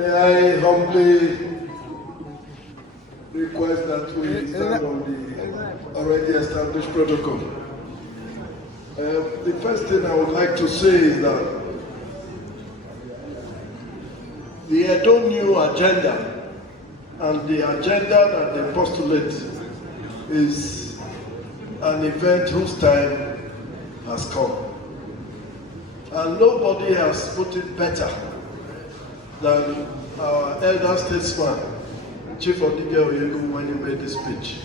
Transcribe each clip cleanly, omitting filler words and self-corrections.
May I humbly request that we stand on the already established protocol. The first thing I would like to say is that the Edo New agenda and the agenda that they postulate is an event whose time has come. And nobody has put it better than our elder statesman, Chief Odige Ojezua, when he made this speech.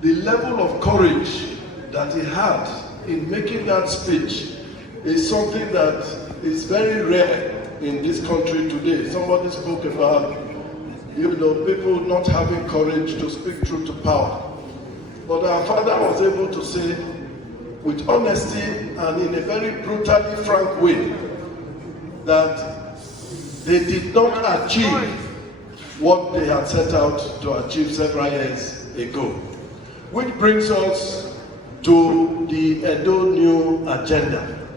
The level of courage that he had in making that speech is something that is very rare in this country today. Somebody spoke about, people not having courage to speak truth to power. But our father was able to say, with honesty and in a very brutally frank way, that they did not achieve what they had set out to achieve several years ago. Which brings us to the Edo New agenda.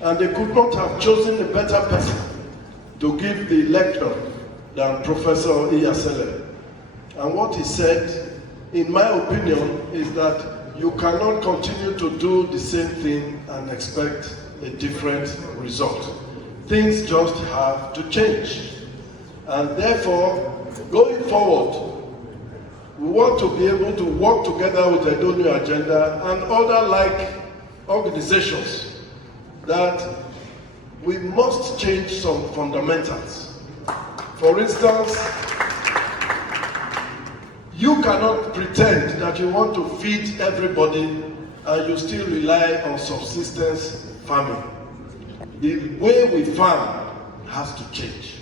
And they could not have chosen a better person to give the lecture than Professor Anselm. And what he said, in my opinion, is that you cannot continue to do the same thing and expect a different result. Things just have to change. And therefore, going forward, we want to be able to work together with the Edo New agenda and other like organizations that we must change some fundamentals. For instance, you cannot pretend that you want to feed everybody and you still rely on subsistence farming. The way we farm has to change.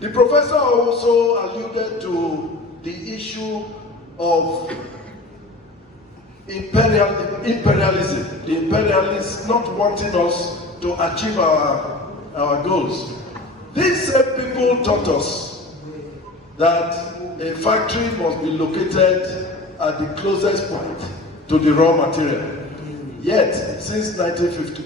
The professor also alluded to the issue of imperialism, the imperialists not wanting us to achieve our goals. These same people taught us that a factory must be located at the closest point to the raw material. Yet, since 1952,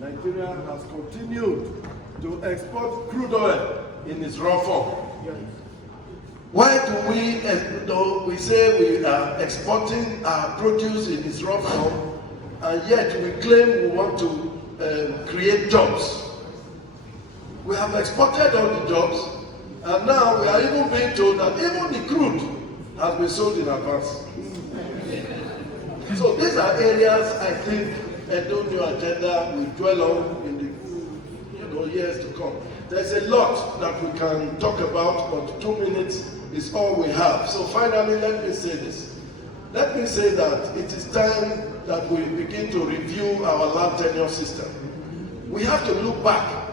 Nigeria has continued to export crude oil in its raw form. Why do we say we are exporting our produce in its raw form, and yet we claim we want to create jobs? We have exported all the jobs, and now we are even being told that even the crude has been sold in advance. So these are areas I think Edo New agenda will dwell on in the years to come. There's a lot that we can talk about, but 2 minutes is all we have. So finally, let me say this. Let me say that it is time that we begin to review our land tenure system. We have to look back.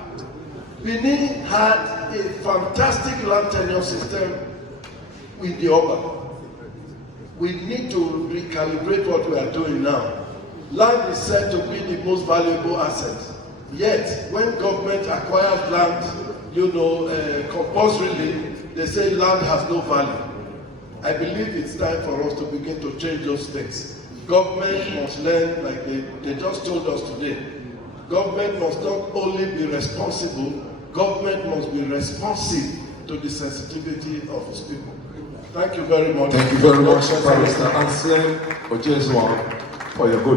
Benin had a fantastic land tenure system in the Oba. We need to recalibrate what we are doing now. Land is said to be the most valuable asset. Yet, when government acquires land, compulsorily, they say land has no value. I believe it's time for us to begin to change those things. Government must learn, like they just told us today. Government must not only be responsible, government must be responsive to the sensitivity of its people. Thank you very much. Thank you very much, Barrister Anselm Ojezua, for your good